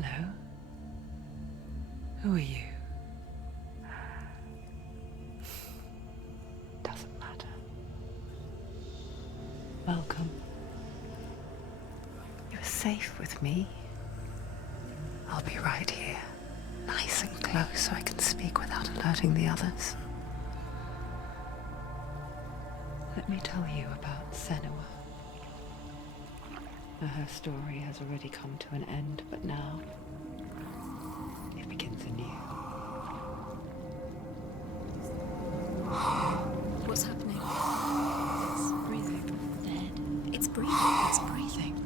Hello. Who are you? Doesn't matter. Welcome. You're safe with me. I'll be right here, nice and close so I can speak without alerting the others. Let me tell you about Senua. Her story has already come to an end, but now it begins anew. What's happening? It's breathing. Dead. It's breathing. It's breathing.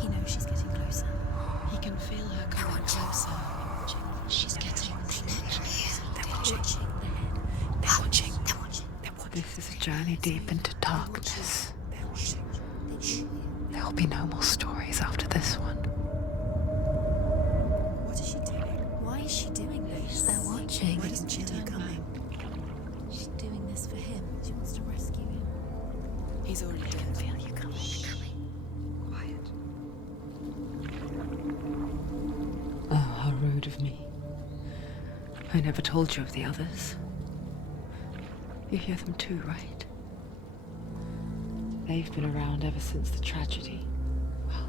He knows she's getting closer. He can feel her coming closer. She's getting closer. They're watching. They're watching. They're watching. This is a journey deep into darkness. There'll be no more stories after this one. What is she doing? Why is she doing this? They're watching. Why doesn't she feel you coming? She's doing this for him. She wants to rescue him. He's already dead. I feel you coming. Quiet. Oh, how rude of me. I never told you of the others. You hear them too, right? They've been around ever since the tragedy. Well,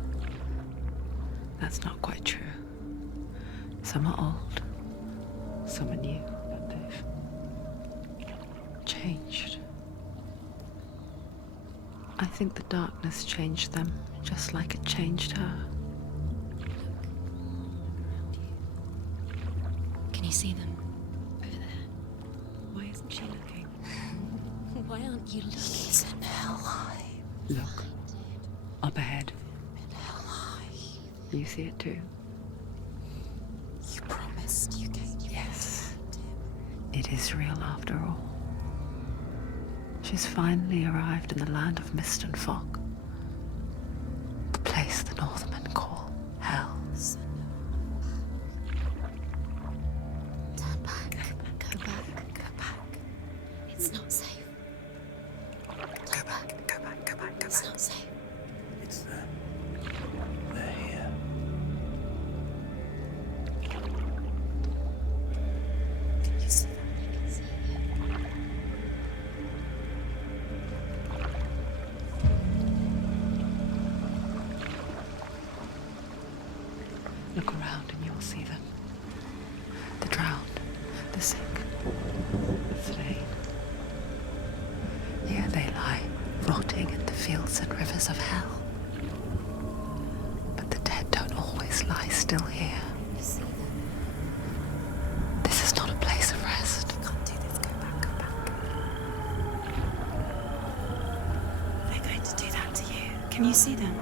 that's not quite true. Some are old, some are new, but they've changed. I think the darkness changed them, just like it changed her. Can you see them? Over there. Why isn't she looking? Why aren't you looking? He's in hell high. Look, up ahead. In hell high. You see it too? You promised you gave you. Yes. It is real after all. She's finally arrived in the land of mist and fog. The place the Northmen call Hell. Turn back. Go back. Go back. It's not safe. Go back. Go back. Go back. It's not safe. It's them. They're here. Can you see them? I can see you. Look around and you'll see them. The drowned, the sick, the slain. Here they lie, rotting in the fields and rivers of hell. But the dead don't always lie still here. You see them? This is not a place of rest. You can't do this. Go back. Go back. They're going to do that to you. Can you see them?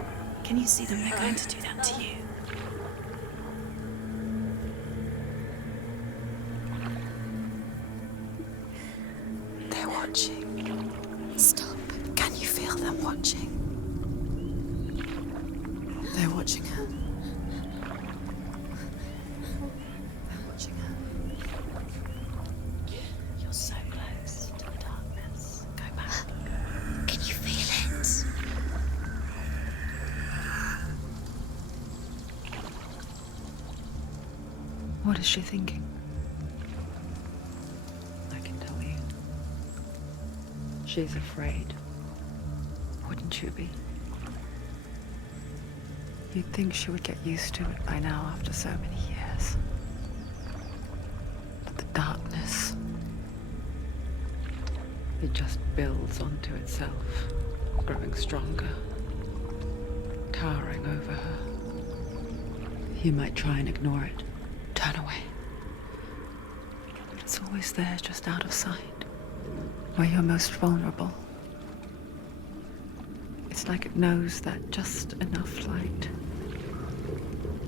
Can you see them? They're going to do that to you. They're watching. Stop. Can you feel them watching? They're watching her. They're watching her. You're so close to the darkness. Go back. Can you feel it? What is she thinking? I can tell you. She's afraid. Wouldn't you be? You'd think she would get used to it by now after so many years. But the darkness, it just builds onto itself, growing stronger, towering over her. You might try and ignore it, turn away. But it's always there, just out of sight, where you're most vulnerable. It's like it knows that just enough light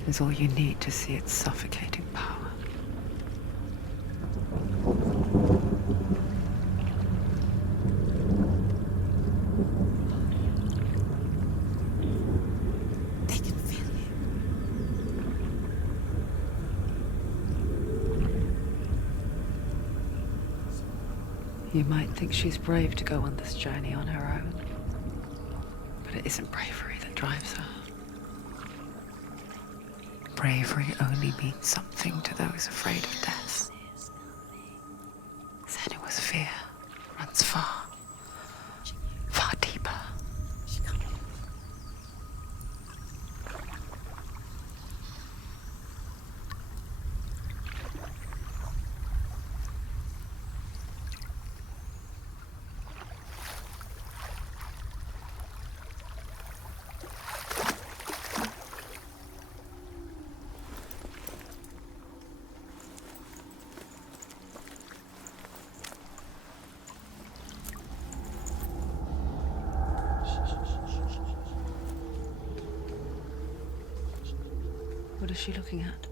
is all you need to see its suffocating power. They can feel you. You might think she's brave to go on this journey on her own, but it isn't bravery that drives her. bravery only means something to those afraid of death. Senua's fear runs far, far deeper. What is she looking at?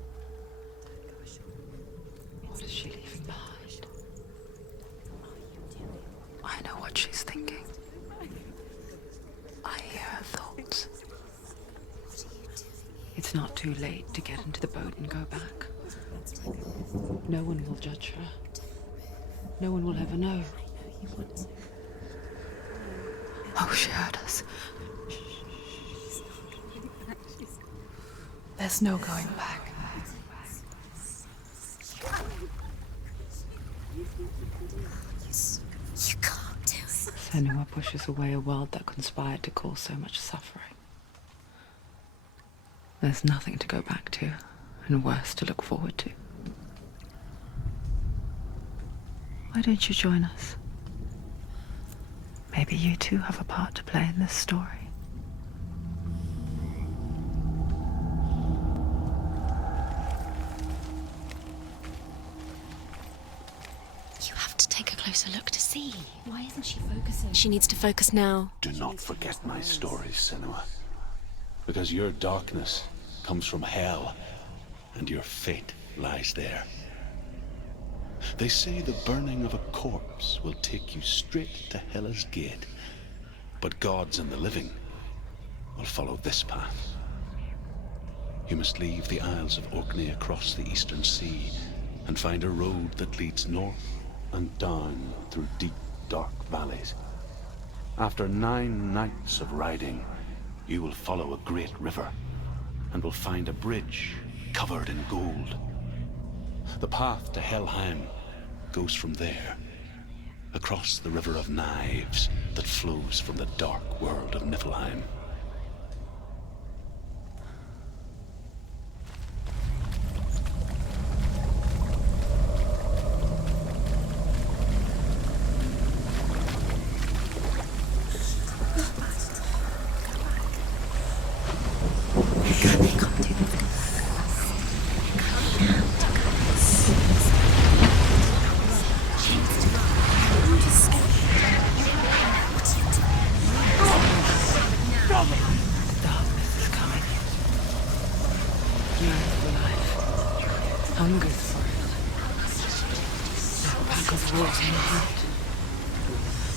What is she leaving behind? I know what she's thinking. I hear her thoughts. It's not too late to get into the boat and go back. No one will judge her. No one will ever know. Oh, she heard us. There's no going back. You can't do it. Senua pushes away a world that conspired to cause so much suffering. There's nothing to go back to, and worse to look forward to. Why don't you join us? Maybe you too have a part to play in this story. You have to take a closer look to see. Why isn't she focusing? She needs to focus now. Do not forget my stories, Senua. Because your darkness comes from hell, and your fate lies there. They say the burning of a corpse will take you straight to Hela's gate, but gods and the living will follow this path. You must leave the Isles of Orkney across the eastern sea and find a road that leads north and down through deep, dark valleys. After 9 nights of riding, you will follow a great river and will find a bridge covered in gold. The path to Helheim goes from there, across the River of Knives that flows from the dark world of Niflheim.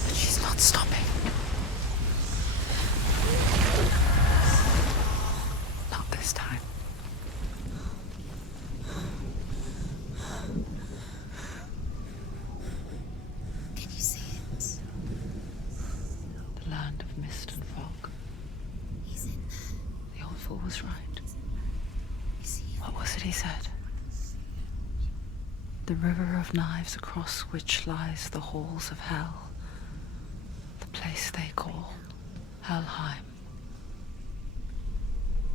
But she's not stopping. Not this time. Can you see it? The land of mist and fog. He's in there. The old fool was right. You see him? What was it he said? The river of knives across which lies the halls of hell. The place they call Helheim.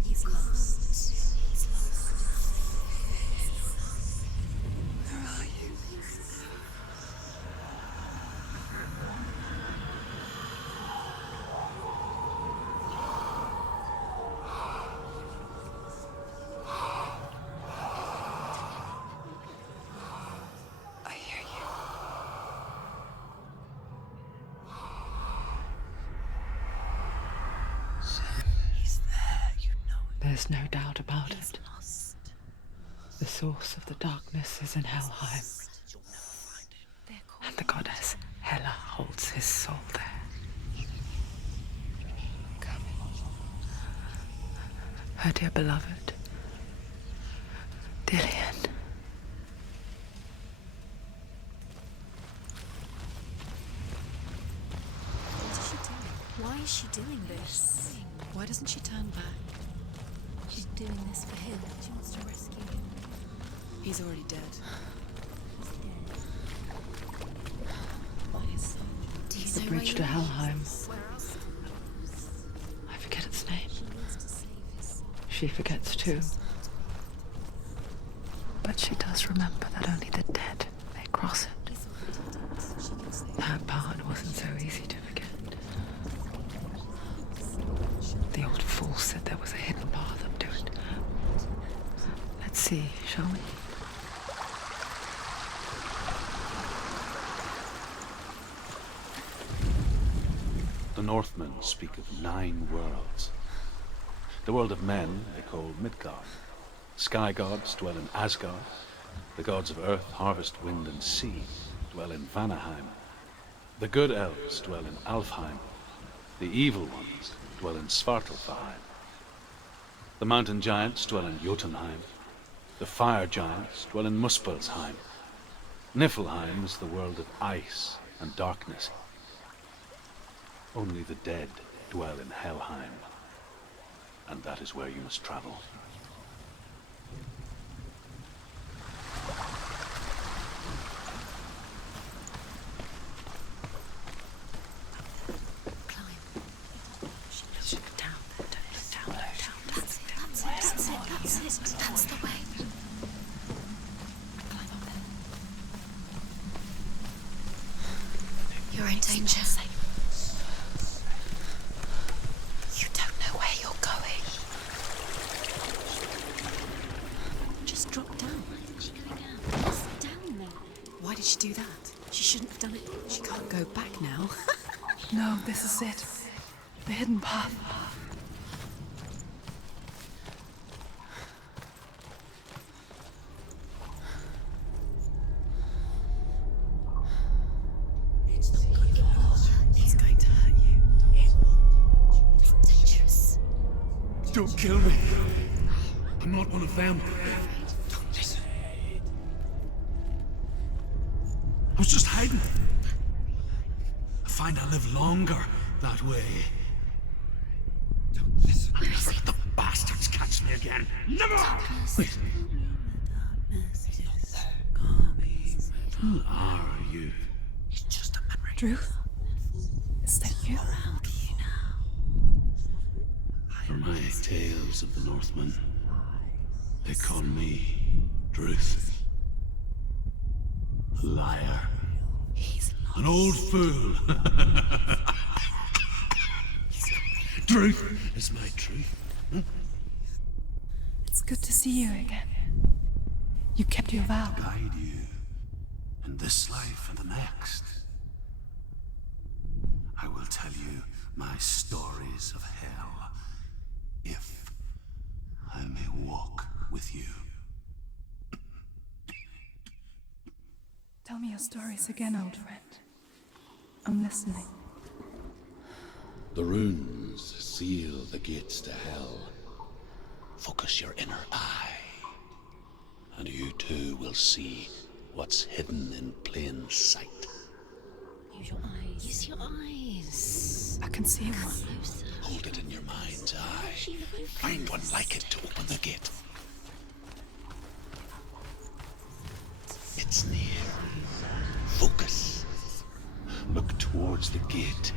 He's lost. He's lost. Where are you? I hear you. He's there, you know it. There's no doubt about He's it. lost. The source of the darkness is in Helheim, and the goddess Hela holds his soul there. Her dear beloved, Dillian. What is she doing? Why is she doing this? Why doesn't she turn back? She's doing this for him. She wants to rescue him. He's already dead. He's dead. But his soul. Do you The know bridge to where he Helheim. is? Where else? I forget its name. She needs to save his soul. She forgets too. But she does remember that only the dead may cross it. He's already dead, so she can save That part wasn't so easy to forget. The old fool said there was a hidden path up to it. Let's see, shall we? The Northmen speak of 9 worlds. The world of men they call Midgard. Sky gods dwell in Asgard. The gods of earth, harvest, wind, and sea dwell in Vanaheim. The good elves dwell in Alfheim. The evil ones dwell in Svartalfheim. The mountain giants dwell in Jotunheim. The fire giants dwell in Muspelheim. Niflheim is the world of ice and darkness. Only the dead dwell in Helheim. And that is where you must travel. That's the way. Climb up there. You're in danger. You don't know where you're going. Just drop down. Why did she go down? It's down there. Why did she do that? She shouldn't have done it. She can't go back now. No, this is it. The hidden path. He's going to hurt you. It's dangerous. Don't kill me. I'm not one of them. Don't listen. I was just hiding. I find I live longer that way. Don't listen. I'll never let the bastards catch me again. Never! Wait, who are you? It's just a memory. Ruth? Is that you? For my tales of the Northmen, they call me Druth. A liar. He's An old fool. Truth is my truth. It's good to see you again. You kept your vow. Guide you in this life and the next. I will tell you my stories of hell, if I may walk with you. Tell me your stories again, old friend. I'm listening. The runes seal the gates to hell. Focus your inner eye, and you too will see what's hidden in plain sight. Use your eyes. Use your eyes. I can see one. Closer. Hold it in your mind's eye. Find one like it to open the gate. It's near. Focus. Look towards the gate,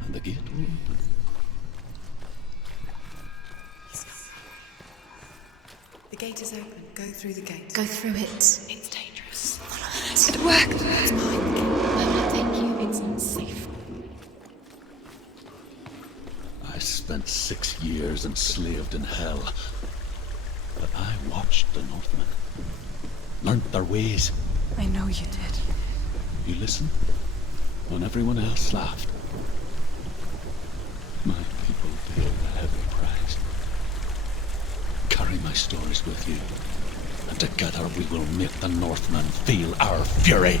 and the gate will open. The gate is open. Go through the gate. Go through it. It's dangerous. It worked. It's mine. No, thank you. It's not safe. I spent 6 years enslaved in hell, but I watched the Northmen, learnt their ways. I know you did. You listened when everyone else laughed. My people paid a heavy price. Carry my stories with you, and together we will make the Northmen feel our fury.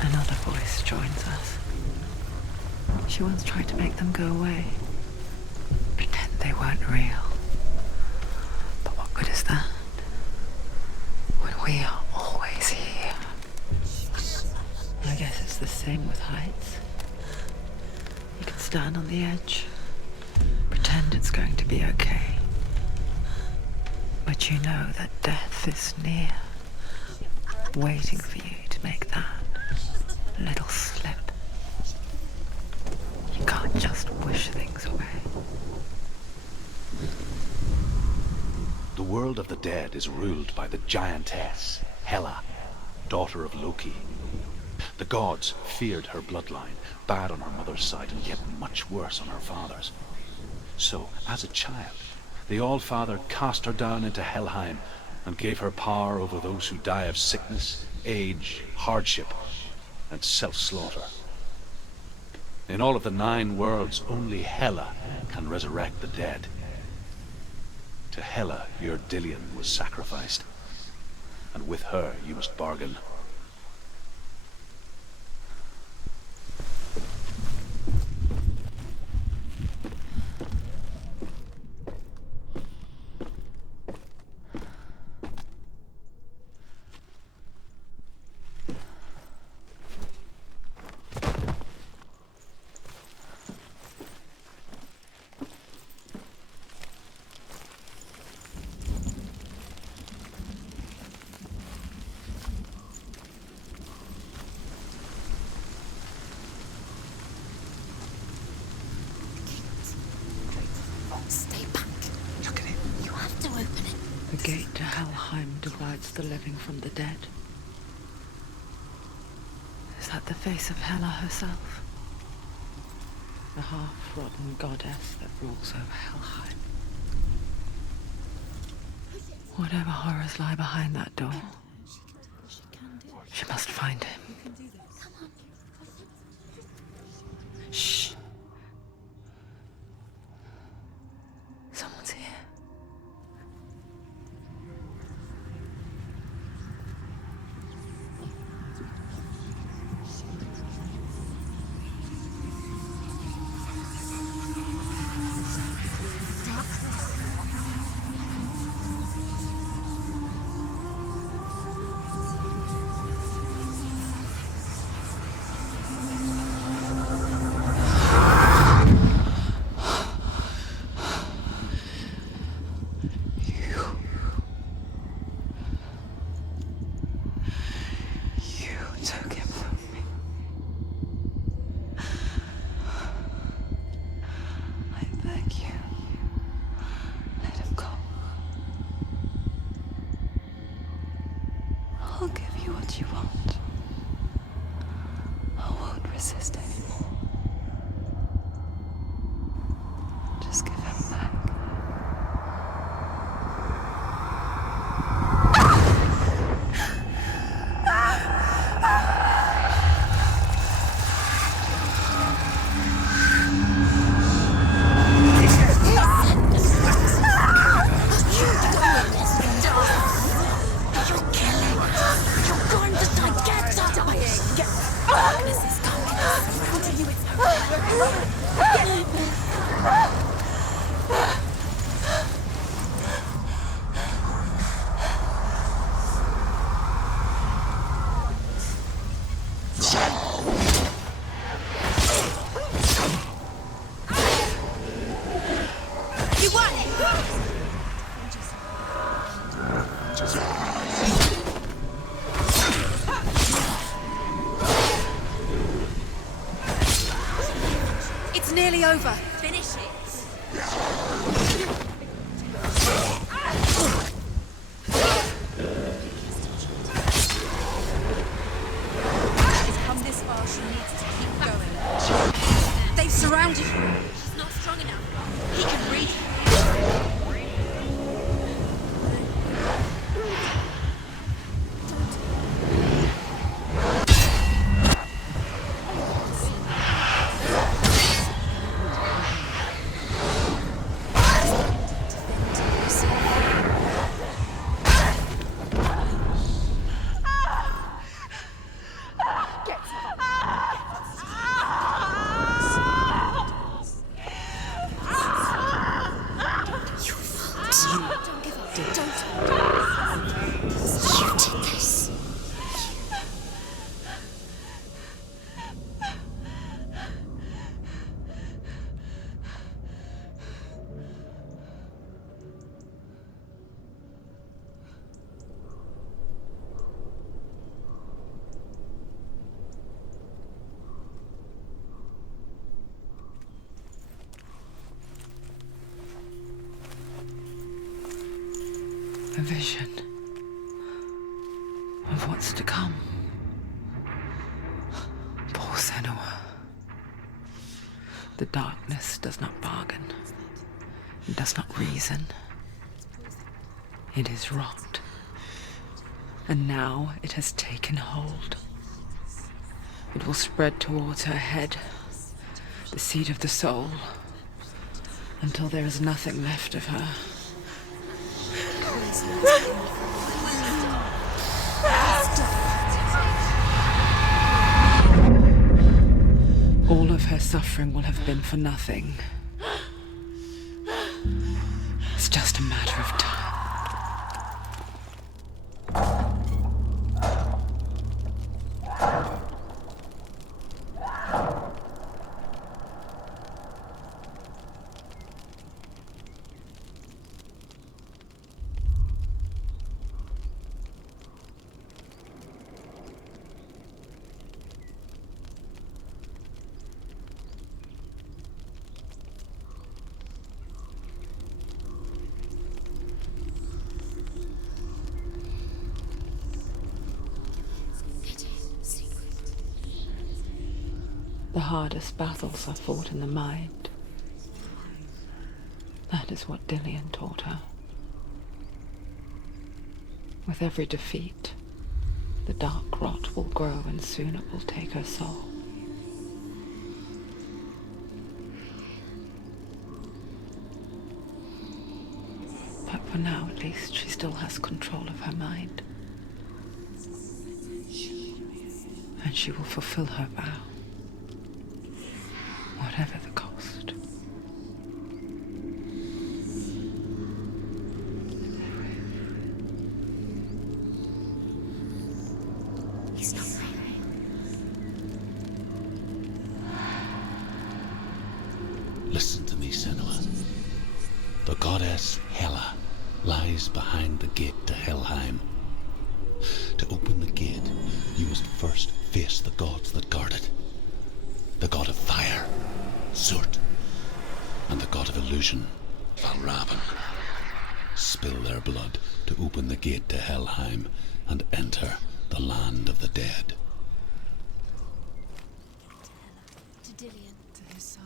Another voice joins us. She once tried to make them go away. Pretend they weren't real. But what good is that? When we are always here. stand on the edge. Pretend it's going to be okay. But you know that death is near, waiting for you to make that little slip. You can't just wish things away. The world of the dead is ruled by the giantess, Hela, daughter of Loki. The gods feared her bloodline, bad on her mother's side and yet much worse on her father's. So, as a child, the All-Father cast her down into Helheim and gave her power over those who die of sickness, age, hardship, and self-slaughter. In all of the 9 worlds, only Hela can resurrect the dead. To Hela, your Dillion was sacrificed, and with her you must bargain. Stay back. Look at it. You have to open it. The gate to Helheim divides the living from the dead. Is that the face of Hela herself? The half-rotten goddess that rules over Helheim. Whatever horrors lie behind that door, she must find him. Shh. Someone's here. Took him from me. I beg you, let him go. I'll give you what you want. I won't resist anymore. Just give him back. It's nearly over. Finish it. She's come this far, she needs to keep going. They've surrounded you. He's not strong enough. He can breathe. A vision of what's to come. Poor Senua. The darkness does not bargain. It does not reason. It is rot. And now it has taken hold. It will spread towards her head, the seat of the soul, until there is nothing left of her. All of her suffering will have been for nothing. It's just a matter of time. The hardest battles are fought in the mind. That is what Dillian taught her. With every defeat, the dark rot will grow and soon it will take her soul. But for now, at least, she still has control of her mind. And she will fulfill her vow. Whatever the cost. He's not right. Listen to me, Senua. The goddess Hela lies behind the gate to Helheim. To open the gate, you must first face the gods that guard it. The god of fire, Surt, and the god of illusion, Valravan. Spill their blood to open the gate to Helheim and enter the land of the dead. To Dillian. To his soul.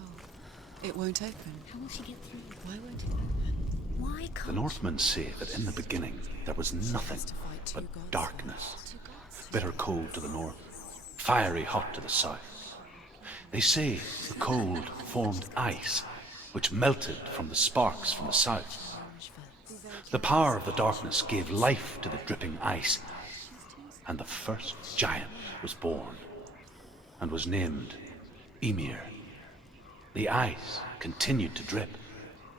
It won't open. How will she get through? Why won't it open? Why The can't Northmen say that in the beginning there was nothing To fight two but gods. darkness. two gods? Bitter cold to the north, fiery hot to the south. They say the cold formed ice, which melted from the sparks from the south. The power of the darkness gave life to the dripping ice, and the first giant was born, and was named Ymir. The ice continued to drip,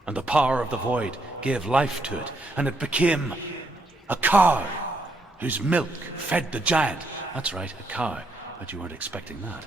and the power of the void gave life to it, and it became a cow, whose milk fed the giant. That's right, a cow, but you weren't expecting that.